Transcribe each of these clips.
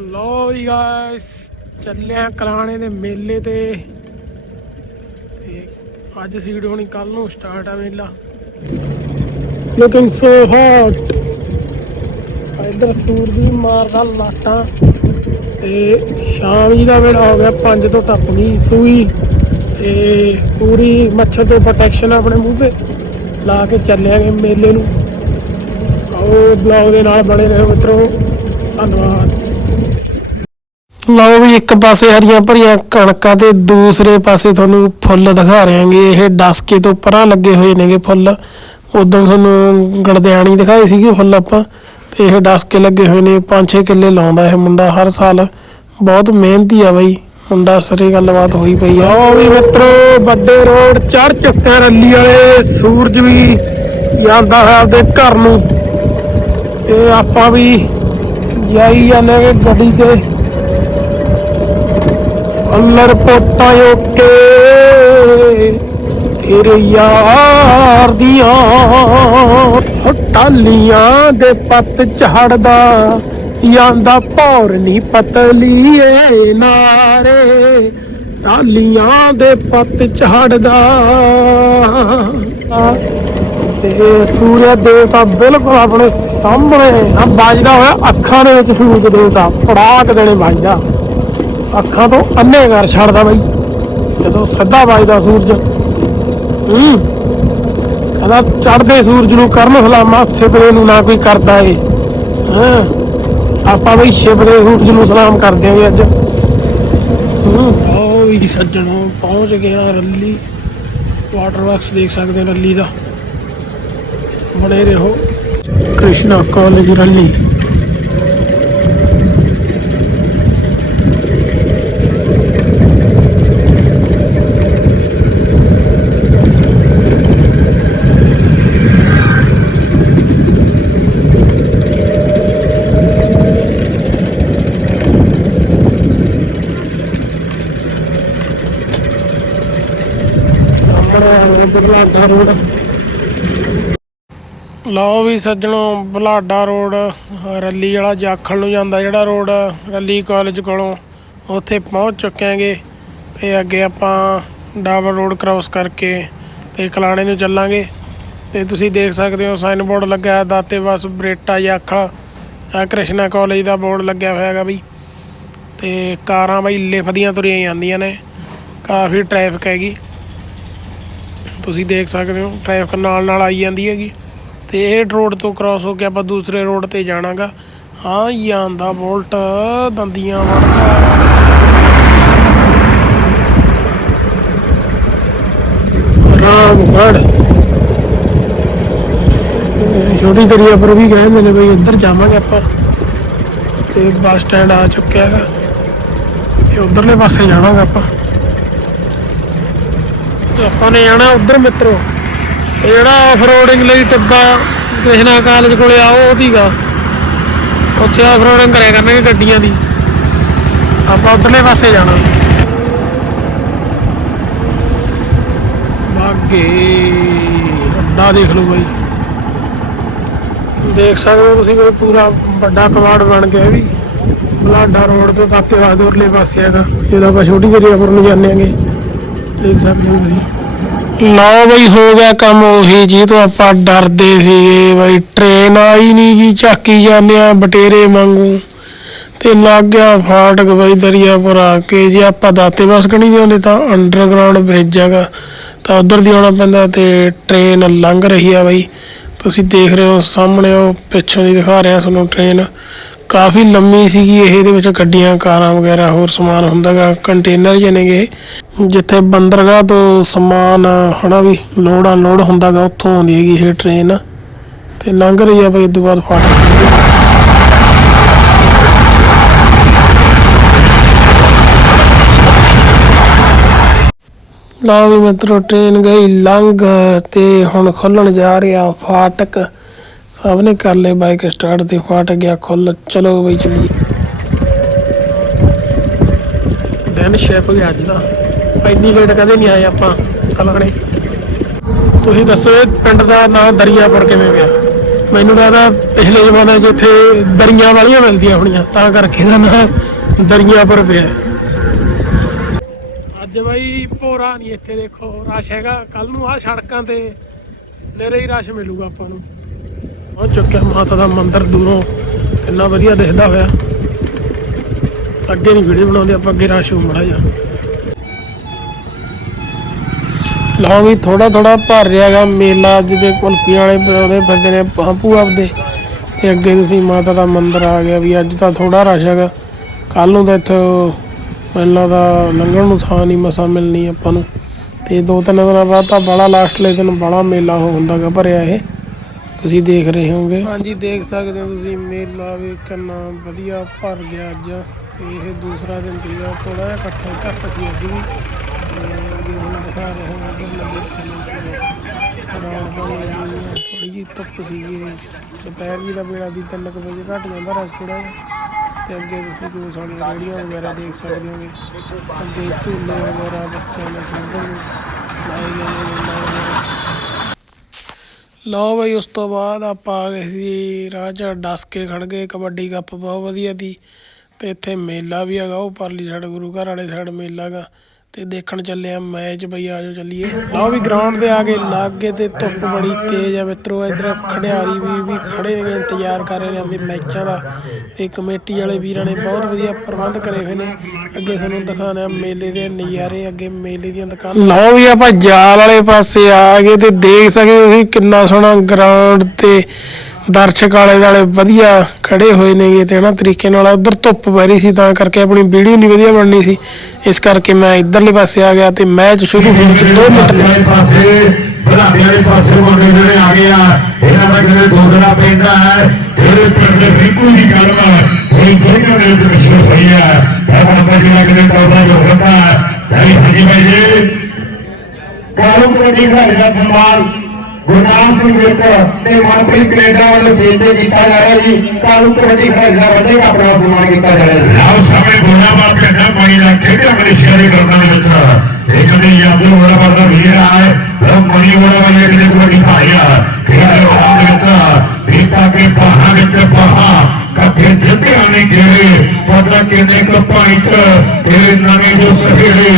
ਲੋ ਵੀ guys ਚੱਲਿਆ ਕਰਾਣੇ ਦੇ ਮੇਲੇ ਤੇ। ਤੇ ਅੱਜ ਸੀ ਹੋਣੀ ਕੱਲ ਨੂੰ ਸਟਾਰਟ ਆ ਮੇਲਾ। ਲੁਕਿੰਗ ਸੋ ਹੌਟ ਇਧਰ ਸੂਰਜ ਵੀ ਮਾਰਦਾ ਲਾਟਾਂ। ਤੇ ਸ਼ਾਮ ਜੀ ਦਾ ਵੇਲਾ ਹੋ ਗਿਆ 5 ਤੋਂ ਟੱਪ ਗਈ ਸੂਈ। ਤੇ ਪੂਰੀ ਮੱਛਰ ਤੋਂ ਪ੍ਰੋਟੈਕਸ਼ਨ ਆਪਣੇ ਮੂੰਹ ਤੇ। ਲਾ ਕੇ ਚੱਲਿਆਂਗੇ ਮੇਲੇ ਨੂੰ। ਉਹ ਬਲੌਗ ਦੇ ਨਾਲ ਬਣੇ ਰਹੋ ਮਿੱਤਰੋ। ਧੰਨਵਾਦ। ਲਓ ਵੀ ਇੱਕ ਪਾਸੇ ਹਰੀਆਂ ਭਰੀਆਂ ਕਣਕਾਂ ਤੇ ਦੂਸਰੇ ਪਾਸੇ ਤੁਹਾਨੂੰ ਫੁੱਲ ਦਿਖਾ ਰਹੇ ਹਾਂਗੇ ਇਹ ਡਸਕੇ ਤੋਂ ਪਰਾਂ ਲੱਗੇ ਹੋਏ ਨੇਗੇ ਫੁੱਲ। ਉਦੋਂ ਤੁਹਾਨੂੰ ਗੜਦਿਆਣੀ ਦਿਖਾਏ ਸੀਗੇ ਫੁੱਲ ਆਪਾਂ। ਤੇ ਇਹ ਡਸਕੇ ਲੱਗੇ ਹੋਏ ਨੇ 5-6 ਕਿੱਲੇ ਲਾਉਂਦਾ ਇਹ ਮੁੰਡਾ ਹਰ ਸਾਲ। ਬਹੁਤ ਮਿਹਨਤੀ ਆ ਬਈ। ਮੁੰਡਾ ਸਰੇ ਗੱਲਬਾਤ ਹੋਈ ਪਈ ਆ। ਉਹ ਵੀ ਮਿੱਤਰੋ, ਵੱਡੇ ਰੋਡ ਚੜ ਚੁੱਕੇ ਰੱਲੀ ਵਾਲੇ ਸੂਰਜ ਵੀ ਜਾਂਦਾ ਹੈ ਆਪਦੇ ਘਰ ਨੂੰ। ਤੇ ਆਪਾਂ ਵੀ ਜਾਈ ਜਾਂਦੇ ਗੇ ਗੱਡੀ ਤੇ। ਅੱਲਰ ਪੋਟਾ ਓਕੇ, ਤੇਰੇ ਯਾਰ ਦੀਆਂ ਟਾਲੀਆਂ ਦੇ ਪੱਤ ਝੜਦਾ ਜਾਂਦਾ ਭੌਰ ਨਹੀਂ ਪਤਲੀਏ ਨਾਰੇ, ਟਾਲੀਆਂ ਦੇ ਪੱਤ ਝੜਦਾ। ਤੇ ਸੂਰਜ ਦੇਵਤਾ ਬਿਲਕੁਲ ਆਪਣੇ ਸਾਹਮਣੇ ਆ ਵੱਜਦਾ ਹੋਇਆ ਅੱਖਾਂ ਦੇ ਵਿੱਚ ਸੂਰਜ ਦੇਵਤਾ ਪੜਾਕ ਦੇਣੇ ਵੱਜਦਾ ਅੱਖਾਂ ਤੋਂ ਅੰਨੇ ਕਰ ਛੱਡਦਾ ਬਈ। ਜਦੋਂ ਸਿੱਧਾ ਵੱਜਦਾ ਸੂਰਜ। ਹੂੰ। ਕਹਿੰਦਾ ਚੜ੍ਹਦੇ ਸੂਰਜ ਨੂੰ ਕਰਨ ਸਲਾਮਾ ਸਿਬਰੇ ਨੂੰ ਨਾ ਕੋਈ ਕਰਦਾ ਏ। ਹਾਂ। ਆਪਾਂ ਬਈ ਸ਼ਿਵਰੇ ਸੂਰਜ ਨੂੰ ਸਲਾਮ ਕਰਦੇ ਆਂ ਅੱਜ। ਹੂੰ। ਆਓ ਵੀ ਸੱਜਣੋ ਪਹੁੰਚ ਗਿਆ ਰੱਲੀ। ਵਾਟਰ ਵਰਕਸ ਦੇਖ ਸਕਦੇ ਹੋ ਰੱਲੀ ਦਾ। ਬਣੇ ਰਹੋ। ਕ੍ਰਿਸ਼ਨਾ ਕਾਲਜ ਰੱਲੀ। ਬਲਾਡਾ ਰੋਡ ਲਓ ਵੀ ਸੱਜਣੋ, ਬਲਾਡਾ ਰੋਡ, ਰੱਲੀ ਵਾਲਾ ਜਾਖਲ ਨੂੰ ਜਾਂਦਾ ਜਿਹੜਾ ਰੋਡ, ਰੱਲੀ ਕਾਲਜ ਕੋਲੋਂ। ਉੱਥੇ ਪਹੁੰਚ ਚੁੱਕੇ ਆਂਗੇ ਤੇ ਅੱਗੇ ਆਪਾਂ ਡਾਬਰ ਰੋਡ ਕ੍ਰਾਸ ਕਰਕੇ ਤੇ ਕਲਾਣੇ ਨੂੰ ਚੱਲਾਂਗੇ। ਤੇ ਤੁਸੀਂ ਦੇਖ ਸਕਦੇ ਹੋ ਸਾਈਨ ਬੋਰਡ ਲੱਗਾ ਹੈ ਦਾਤੇ ਬਸ, ਬਰੇਟਾ, ਜਾਖਲ ਆ ਕ੍ਰਿਸ਼ਨਾ ਕਾਲਜ ਦਾ ਬੋਰਡ ਲੱਗਿਆ ਹੋਇਆ ਹੈਗਾ ਬਈ ਤੇ ਕਾਰਾਂ ਬਈ ਲਿਫਦੀਆਂ ਤੁਰੀਆਂ ਜਾਂਦੀਆਂ ਨੇ, ਕਾਫੀ ਟ੍ਰੈਫਿਕ ਹੈਗੀ। ਤੁਸੀਂ ਦੇਖ ਸਕਦੇ ਹੋ ਟ੍ਰੈਫਿਕ ਨਾਲ ਨਾਲ ਆਈ ਜਾਂਦੀ ਹੈਗੀ। ਤੇ ਇਹ ਰੋਡ ਤੋਂ ਕ੍ਰਾਸ ਹੋ ਕੇ ਆਪਾਂ ਦੂਸਰੇ ਰੋਡ ਤੇ ਜਾਣਾਗਾ। ਹਾਂ ਜਾਂਦਾ ਬੋਲਟ, ਦੰਦੀਆਂ ਵੜਦਾ ਰਾਮਗੜ ਛੋਟੀ ਦਰਿਆ ਪਰ ਵੀ ਗਏ ਮੈਨੇ ਬਈ, ਉੱਧਰ ਜਾਵਾਂਗੇ ਆਪਾਂ। ਤੇ ਬੱਸ ਸਟੈਂਡ ਆ ਚੁੱਕਿਆ ਹੈਗਾ। ਤੇ ਉਧਰਲੇ ਪਾਸੇ ਜਾਵਾਂਗੇ ਆਪਾਂ। ਤੇ ਆਪਾਂ ਨੇ ਜਾਣਾ ਉਧਰ ਮਿੱਤਰੋ। ਇਹ ਜਿਹੜਾ ਆਫ ਰੋਡਿੰਗ ਲਈ ਟਿੱਬਾ ਕ੍ਰਿਸ਼ਨਾ ਕਾਲਜ ਕੋਲੇ ਆ ਉਹ ਦੀਗਾ ਉੱਥੇ ਆਫ ਰੋਡਿੰਗ ਕਰਿਆ ਕਰਨਗੇ ਗੱਡੀਆਂ ਦੀ। ਆਪਾਂ ਉਧਰਲੇ ਪਾਸੇ ਜਾਣਾ। ਬਾਗੇ, ਅੱਡਾ ਦੇਖ ਲਓ ਬਾਈ। ਦੇਖ ਸਕਦੇ ਹੋ ਤੁਸੀਂ ਕੋਈ ਪੂਰਾ ਵੱਡਾ ਕਵਾੜ ਬਣ ਗਿਆ ਵੀ। ਬਲਾਡਾ ਰੋਡ ਤੋਂ ਤਾਤੇ ਵਾਦ ਪਾਸੇ ਹੈਗਾ। ਜਿਹਦਾ ਆਪਾਂ ਛੋਟੀ ਦਰਿਆਪੁਰ ਨੂੰ ਜਾਂਦੇ ਆਂਗੇ ਦੇਖ ਸਕਦੇ ਹੋ ਤੁਸੀਂ ਲਓ ਬਈ ਹੋ ਗਿਆ ਕੰਮ ਉਹੀ ਜੀ ਤੋਂ ਆਪਾਂ ਡਰਦੇ ਸੀਗੇ ਬਈ ਟ੍ਰੇਨ ਆਈ ਨਹੀਂ ਜੀ ਝਾਕੀ ਜਾਂਦੇ ਆ ਬਟੇਰੇ ਵਾਂਗੂ। ਤੇ ਲੱਗ ਗਿਆ ਫਾਟਕ ਬਈ ਦਰਿਆਪੁਰ ਆ ਕੇ, ਜੇ ਆਪਾਂ ਦਾਤੇ ਬਸ ਕਣੀ ਦੇ ਆਉਂਦੇ ਤਾਂ ਅੰਡਰਗਰਾਉਂਡ ਬ੍ਰਿਜ ਹੈਗਾ। ਤਾਂ ਉਧਰ ਦੀ ਆਉਣਾ ਪੈਂਦਾ ਤੇ ਟ੍ਰੇਨ ਲੰਘ ਰਹੀ ਆ ਬਈ। ਤੁਸੀਂ ਦੇਖ ਰਹੇ ਹੋ, ਸਾਹਮਣੇ ਉਹ ਪਿੱਛੋਂ ਦੀ ਦਿਖਾ ਰਿਹਾ ਤੁਹਾਨੂੰ ਟ੍ਰੇਨ ਕਾਫੀ ਲੰਮੀ ਸੀਗੀ ਇਹ ਇਹਦੇ ਵਿੱਚ ਗੱਡੀਆਂ, ਕਾਰਾਂ ਵਗੈਰਾ ਹੋਰ ਸਮਾਨ ਹੁੰਦਾਗਾ ਕੰਟੇਨਰ ਜਨੇਗੇ ਜਿੱਥੇ ਬੰਦਰਗਾਹ ਤੋਂ ਸਮਾਨ, ਹਨਾ ਵੀ ਲੋਡ ਅਨਲੋਡ ਹੁੰਦਾਗਾ ਉੱਥੋਂ ਆਉਂਦੀ ਹੈਗੀ ਇਹ ਟ੍ਰੇਨ ਤੇ ਲੰਘ ਰਹੀ ਆ ਬਈ ਇਸ ਬਾਅਦ ਫਾਟਕ ਲਓ ਵੀ ਮਿੱਤਰੋ ਟ੍ਰੇਨ ਗਈ ਲੰਘ ਤੇ ਹੁਣ ਖੁੱਲਣ ਜਾ ਰਿਹਾ ਫਾਟਕ। ਸਭ ਨੇ ਕਰ ਲਏ ਬਾਈਕ ਸਟਾਰਟ ਤੇ ਫਾਟਕ ਗਿਆ ਖੁੱਲ। ਚਲੋ ਬਈ ਚਲੀਏ। ਦਿਨ ਛਿਪ ਗਿਆ ਅੱਜ ਦਾ। ਇੰਨੀ ਲੇਟ ਕਦੇ ਨਹੀਂ ਆਏ ਆਪਾਂ ਕਲਕੜੇ ਤੁਸੀਂ ਦੱਸੋ ਇਹ ਪਿੰਡ ਦਾ ਨਾਂ ਦਰਿਆਪੁਰ ਕਿਵੇਂ ਪਿਆ ਮੈਨੂੰ ਲੱਗਦਾ ਪਿਛਲੇ ਜ਼ਮਾਨੇ 'ਚ ਇੱਥੇ ਦਰੀਆਂ ਵਾਲੀਆਂ ਮਿਲਦੀਆਂ ਹੋਣੀਆਂ, ਤਾਂ ਕਰਕੇ ਇਹਦਾ ਨਾਂ ਦਰੀਆਂ ਪਿਆ। ਅੱਜ ਬਾਈ ਭੋਰਾ ਨਹੀਂ ਇੱਥੇ, ਦੇਖੋ, ਰਸ਼ ਹੈਗਾ। ਕੱਲ ਨੂੰ ਆਹ ਸੜਕਾਂ ਤੇ ਨੇਰੇ ਹੀ ਰਸ਼ ਮਿਲੂਗਾ ਆਪਾਂ ਨੂੰ। ਉਹ ਚੁੱਕਿਆ ਮਾਤਾ ਦਾ ਮੰਦਿਰ ਦੂਰੋਂ, ਕਿੰਨਾ ਵਧੀਆ ਦਿਖਦਾ ਹੋਇਆ। ਅੱਗੇ ਨਹੀਂ ਵੀਡੀਓ ਬਣਾਉਂਦੇ, ਆਪਾਂ ਅੱਗੇ ਰਸ਼ ਹੋ ਮੜਾ ਜਾ ਲਓ ਵੀ ਥੋੜਾ ਥੋੜਾ ਭਰ ਰਿਹਾਗਾ ਮੇਲਾ ਅੱਜ ਦੇ ਕੁਲਫੀਆਂ ਵਾਲੇ ਬਣਾਉਂਦੇ ਫਿਰਦੇ ਨੇ ਪਾਂਪੂ ਆਪਦੇ। ਤੇ ਅੱਗੇ ਤੁਸੀਂ ਮਾਤਾ ਦਾ ਮੰਦਿਰ ਆ ਗਿਆ ਵੀ ਅੱਜ ਤਾਂ ਥੋੜਾ ਰਸ਼ ਹੈਗਾ। ਕੱਲ ਨੂੰ ਤਾਂ ਇੱਥੋਂ ਪਹਿਲਾਂ ਦਾ ਲੰਘਣ ਨੂੰ ਥਾਂ ਨਹੀਂ ਮਸਾ ਮਿਲਣੀ ਆਪਾਂ ਨੂੰ। ਤੇ ਦੋ ਤਿੰਨ ਦਿਨਾਂ ਬਾਅਦ ਤਾਂ ਬੜਾ ਲਾਸਟਲੇ ਦਿਨ ਬੜਾ ਮੇਲਾ ਹੋ ਹੁੰਦਾਗਾ ਭਰਿਆ ਇਹ। ਤੁਸੀਂ ਦੇਖ ਰਹੇ ਹੋਗੇ ਹਾਂਜੀ, ਦੇਖ ਸਕਦੇ ਹੋ ਤੁਸੀਂ ਮੇਲਾ ਵੀ ਕਿੰਨਾ ਵਧੀਆ ਭਰ ਗਿਆ ਅੱਜ। ਇਹ ਦੂਸਰਾ ਦਿਨ ਸੀਗਾ ਥੋੜਾ ਜਿਹਾ ਇਕੱਠਾ ਘੱਟ ਸੀ ਅੱਜ ਵੀ। ਅੱਗੇ ਤੁਹਾਨੂੰ ਦਿਖਾ ਰਹੇ ਲੱਗੇ ਥੋੜੀ ਜਿਹੀ ਧੁੱਪ ਸੀਗੀ। ਦੁਪਹਿਰ ਵੀ ਦਾ ਵੇਲਾ ਦੀ 3 ਵਜੇ ਘੱਟ ਜਾਂਦਾ ਰਸ਼ ਥੋੜਾ ਜਿਹਾ। ਤੇ ਅੱਗੇ ਤੁਸੀਂ ਜੋ ਸਾਡੀਆਂ ਰੇੜੀਆਂ ਵਗੈਰਾ ਦੇਖ ਸਕਦੇ ਹੋਗੇ। ਅੱਗੇ ਝੂਲੇ ਵਗੈਰਾ ਬੱਚਿਆਂ ਦੇ ਖੇਡਣ ਨੂੰ ਲਾਏ ਗਏ ਲਓ ਬਈ, ਉਸ ਤੋਂ ਬਾਅਦ ਆਪਾਂ ਆ ਗਏ ਸੀ, ਰਾਹ 'ਚ ਡਸ ਕੇ ਖੜ ਗਏ, ਕਬੱਡੀ ਕੱਪ ਬਹੁਤ ਵਧੀਆ ਦੀ। ਤੇ ਇੱਥੇ ਮੇਲਾ ਵੀ ਹੈਗਾ, ਉਹ ਪਰਲੀ ਸਾਈਡ ਗੁਰੂ ਘਰ ਵਾਲੇ ਸਾਈਡ ਮੇਲਾ ਹੈਗਾ। ਤੇ ਦੇਖਣ ਚੱਲੇ ਆ ਮੈਚ ਬਈ ਆਜੋ ਚੱਲੀਏ। ਲਓ ਵੀ ਗਰਾਊਂਡ ਤੇ ਆ ਕੇ ਲੱਗ ਗਏ ਤੇ ਧੁੱਪ ਬੜੀ ਤੇਜ਼ ਆ ਮਿੱਤਰੋ, ਇਧਰ ਖੜਿਆਰੀ ਵੀ ਵੀ ਖੜੇ ਨੇ ਇੰਤਜ਼ਾਰ ਕਰ ਰਹੇ ਨੇ ਆਪਣੇ ਮੈਚਾਂ ਦਾ। ਤੇ ਕਮੇਟੀ ਵਾਲੇ ਵੀਰਾਂ ਨੇ ਬਹੁਤ ਵਧੀਆ ਪ੍ਰਬੰਧ ਕਰੇ ਹੋਏ ਨੇ। ਅੱਗੇ ਤੁਹਾਨੂੰ ਦਿਖਾਣਾ ਮੇਲੇ ਦੇ ਨਜ਼ਾਰੇ, ਅੱਗੇ ਮੇਲੇ ਦੀਆਂ ਦੁਕਾਨਾਂ। ਲਓ ਵੀ ਆਪਾਂ ਜਾਲ ਵਾਲੇ ਪਾਸੇ ਆ ਗਏ ਤੇ ਦੇਖ ਸਕਦੇ ਤੁਸੀਂ ਕਿੰਨਾ ਸੋਹਣਾ ਗਰਾਊਂਡ ਤੇ ਦਰਸ਼ਕ ਵਾਲੇ ਵਾਲੇ ਵਧੀਆ ਖੜੇ ਹੋਏ ਨੇਗੇ ਤੇ ਹਨਾ ਤਰੀਕੇ ਨਾਲ ਉਧਰ ਧੁੱਪ ਪੈ ਰਹੀ ਸੀ ਤਾਂ ਕਰਕੇ ਆਪਣੀ ਵੀਡੀਓ ਨਹੀਂ ਵਧੀਆ ਬਣਨੀ ਸੀ। ਇਸ ਕਰਕੇ ਮੈਂ ਇਧਰਲੇ ਪਾਸੇ ਆ ਗਿਆ ਤੇ ਮੈਚ ਸ਼ੁਰੂ ਹੋਣ ਚ 2 ਮਿੰਟ ਨੇ ਬਲਾਬੀਆਂ ਦੇ ਪਾਸੇ ਮੁੰਡੇ ਜਿਹੜੇ ਆ ਗਏ ਆ ਇਹਨਾਂ ਦਾ ਕਿਤੇ ਦੋਦਰਾ ਪੈਂਦਾ ਹੈ ਇਹਦੇ ਪਿੰਡ ਦੇ ਰਿੰਕੂ ਦੀ ਗੱਲ ਹੈ ਇਹ ਦੋਨੋਂ ਦੇ ਵਿੱਚ ਵਿਸ਼ਵ ਹੋਈ ਹੈ ਇਹ ਬੰਦਾ ਜਿਹੜਾ ਕਿਤੇ ਦੋਦਰਾ ਜੋ ਹੁੰਦਾ ਹੈ ਯਾਨੀ ਸਜੀ ਭਾਈ ਜੀ। ਕਾਲੂ ਕਬੱਡੀ ਖਿਡਾਰੀ ਦਾ ਸਨਮਾਨ ਗੁਰਨਾਮ ਸਿੰਘ ਵਿਰਕ ਤੇ ਮਨਪ੍ਰੀਤ ਕੈਨੇਡਾ ਵੱਲੋਂ ਸੇਲ ਤੇ ਕੀਤਾ ਜਾ ਰਿਹਾ ਜੀ। ਕਾਲੂ ਕਬੱਡੀ ਖਿਡਾਰੀ ਦਾ ਵੱਡੇ ਕੱਪ ਦਾ ਸਨਮਾਨ ਕੀਤਾ ਜਾ ਰਿਹਾ ਹੈ ਆਓ ਸਮੇਂ ਮਾਰ ਕੇ ਨਾ ਪਾਣੀ ਦਾ ਖੇਡਾਂ ਮਲੇਸ਼ੀਆ ਦੇ ਗਰਾਊਂਡਾਂ ਦੇ ਵਿੱਚ ਇੱਕ ਦੇ ਯਾਦੂ ਹੋਣਾ ਪਰਦਾ ਵੀਰ ਆਏ ਉਹ ਮਨੀ ਹੋਣਾ ਵਾਲੇ ਜਿਹੜੇ ਕਬੱਡੀ ਭਾਈਆ ਖੇਡ ਰੋਹਾਂ ਦੇ ਵਿੱਚ ਬੀਤਾ ਕੇ ਬਾਹਾਂ ਵਿੱਚ ਬਾਹਾਂ ਕੱਪੇ ਜਿੱਤੇ ਆਣੇ ਗਏ। ਪਤਾ ਕਿੰਨੇ ਕੁ ਪਾਈਟ ਤੇਰੇ ਨਾਵੇਂ ਜੋ ਸਹੇੜੇ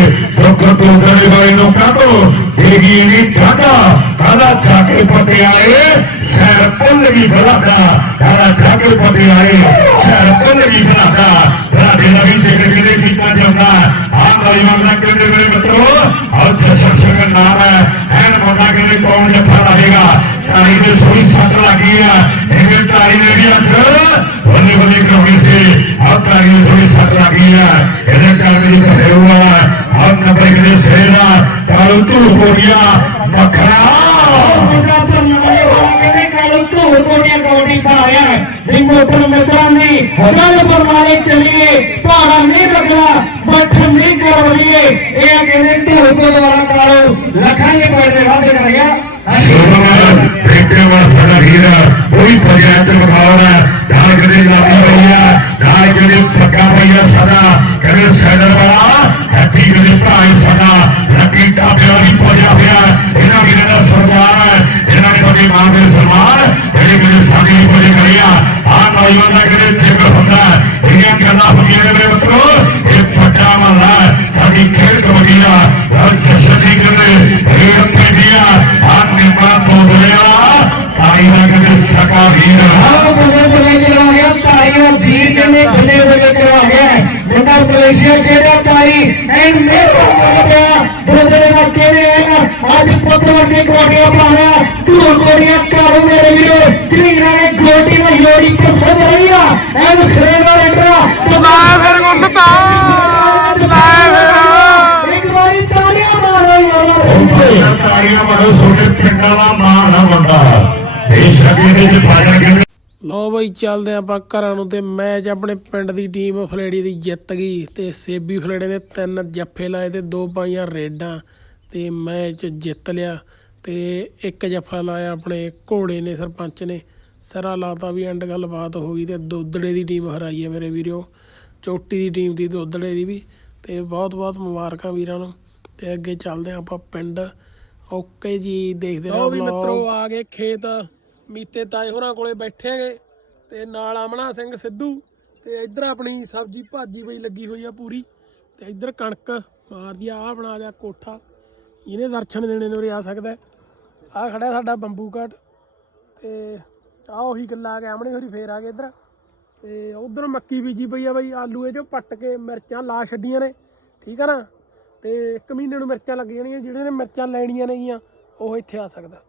ਦੁੱਖ ਤੋੜਨੇ ਵਾਲੇ ਨੂੰ ਕਾਹਤੋਂ ਦੇਗੀ ਨਹੀਂ ਠਾਕਾ ਕਾਲਾ ਚਾਕੇ ਪਟਿਆਲੇ ਸੈਰ ਪੁੱਲ ਵੀ ਬਲਾਦਾ ਕਾਲਾ ਚਾਕੇ ਪਟਿਆਲੇ ਸੈਰ ਪੁੱਲ ਵੀ ਬਲਾਦਾ ਰਾਦੇ ਦਾ ਵੀ ਜ਼ਿਕਰ ਕੀਤਾ ਜਾਂਦਾ। ਆਹ ਨੌਜਵਾਨ ਦਾ ਕਿਹੜੇ ਮੇਰੇ ਮਿੱਤਰੋ? ਆਹ ਜਸ਼ਨ ਸਿੰਘ ਨਾਮ ਹੈ। ਐਨ ਮੁੰਡਾ ਕਿਤੇ ਕੌਣ ਜੱਫਾ ਲਾਏਗਾ ਤਾਰੀ ਦੇ ਸੋਈ ਸੱਟ ਲੱਗੀ ਆ। ਇਹ ਤਾਰੀ ਨੇ ਵੀ ਅੱਜ ਬੱਲੇ ਬੱਲੇ ਕਰਾਉਣੀ ਸੀ। ਆਹ ਤਾਰੀ ਨੂੰ ਥੋੜੀ ਸੱਟ ਲੱਗੀ ਆ। ਇਹਦੇ ਕਾਰਨ ਵੀ ਭਰੇ ਹੋਆ ਆਹ ਨੰਬਰ ਕਿਤੇ ਸੇਰਾ ਕਾਲੂ ਤੂੰ ਹੋ ਗਿਆ ਮੱਖਣਾ ਮੋਟਰ ਮਿੱਤਰਾਂ ਦੀ ਗੱਲ ਪਰਮਾਨੇ ਚੱਲੀਏ ਭਾੜਾ ਨਹੀਂ ਲੱਗਣਾ ਵੱਡੀ ਕੋਟੀਆਂ ਪਾਣਾ ਤੂੰ ਕੋਟੀਆਂ ਕਰ ਮੇਰੇ ਵੀਰੋ ਤੀਰਾਂ ਨੇ ਗੋਟੀ ਨਾਲ ਯੋੜੀ ਪਸੰਦ ਰਹੀ ਆ। ਐਨ ਸਿਰੇ ਦਾ ਰੰਡਾ ਮੈਂ ਫਿਰ ਤਾ ਮੈਂ ਫਿਰ। ਇੱਕ ਵਾਰੀ ਤਾਲੀਆਂ ਮਾਰੋ ਯਾਰ ਤਾਰੀਆਂ ਮਾਰੋ ਛੋਟੇ ਪਿੰਡਾਂ ਦਾ ਮਾਂ ਨਾ ਬੰਦਾ ਇਹ ਸ਼ਕਤੀ ਦੇ ਚ ਪਾਜਣ ਕਹਿੰਦੇ ਲੋ ਬਈ ਚੱਲਦੇ ਆਪਾਂ ਘਰਾਂ ਨੂੰ ਤੇ ਮੈਚ ਆਪਣੇ ਪਿੰਡ ਦੀ ਟੀਮ ਫਲੇੜੀ ਦੀ ਜਿੱਤ ਗਈ ਤੇ ਸੇਬੀ ਫਲੇੜੇ ਨੇ ਤਿੰਨ ਜੱਫੇ ਲਾਏ ਤੇ ਦੋ ਪਾਈਆਂ ਰੇਡਾਂ। ਤੇ ਮੈਚ ਜਿੱਤ ਲਿਆ ਤੇ ਇੱਕ ਜੱਫਾ ਲਾਇਆ ਆਪਣੇ ਘੋੜੇ ਨੇ ਸਰਪੰਚ ਨੇ। ਸਰਾ ਲਾਤਾ ਵੀ ਐਂਡ ਗੱਲਬਾਤ ਹੋ ਗਈ ਤੇ ਦੋਦੜੇ ਦੀ ਟੀਮ ਹਰਾਈ ਹੈ ਮੇਰੇ ਵੀਰੋ। ਚੋਟੀ ਦੀ ਟੀਮ ਦੀ ਦੋਦੜੇ ਦੀ ਵੀ। ਤੇ ਬਹੁਤ ਬਹੁਤ ਮੁਬਾਰਕਾਂ ਵੀਰਾਂ ਨੂੰ। ਤੇ ਅੱਗੇ ਚੱਲਦੇ ਹਾਂ ਆਪਾਂ ਪਿੰਡ। ਓਕੇ ਜੀ ਦੇਖਦੇ ਰਹੋ ਮਿੱਤਰੋ ਆ ਗਏ ਖੇਤ। ਮੀਤੇ ਤਾਏ ਹੋਰਾਂ ਕੋਲੇ ਬੈਠੇਗੇ ਤੇ ਨਾਲ ਆਮਣਾ ਸਿੰਘ ਸਿੱਧੂ। ਤੇ ਇੱਧਰ ਆਪਣੀ ਸਬਜੀ ਭਾਜੀ ਬਈ ਲੱਗੀ ਹੋਈ ਆ ਪੂਰੀ। ਤੇ ਇੱਧਰ ਕਣਕ ਮਾਰਦੀ ਆ ਆਹ ਬਣਾ ਲਿਆ ਕੋਠਾ। ਇਹਨੇ ਦਰਸ਼ਨ ਦੇਣੇ ਨੂੰ ਆ ਸਕਦਾ ਆ ਖੜਾ ਸਾਡਾ ਬੰਬੂ ਘਾਟ ਤੇ ਆ ਉਹੀ ਗੱਲਾਂ ਆ ਗਿਆ ਆਮਣੇ ਹੋਰੀ ਫੇਰ ਆ ਗਏ ਇੱਧਰ। ਤੇ ਉਧਰ ਮੱਕੀ ਬੀਜੀ ਪਈ ਆ ਬਈ ਆਲੂ ਇਹ ਚੋਂ ਪੱਟ ਕੇ ਮਿਰਚਾਂ ਲਾ ਛੱਡੀਆਂ ਨੇ, ਠੀਕ ਆ ਨਾ? ਤੇ ਇੱਕ ਮਹੀਨੇ ਨੂੰ ਮਿਰਚਾਂ ਲੱਗ ਜਾਣੀਆਂ ਜਿਹੜੇ ਨੇ ਮਿਰਚਾਂ ਲੈਣੀਆਂ ਨੇਗੀਆਂ, ਉਹ ਇੱਥੇ ਆ ਸਕਦਾ।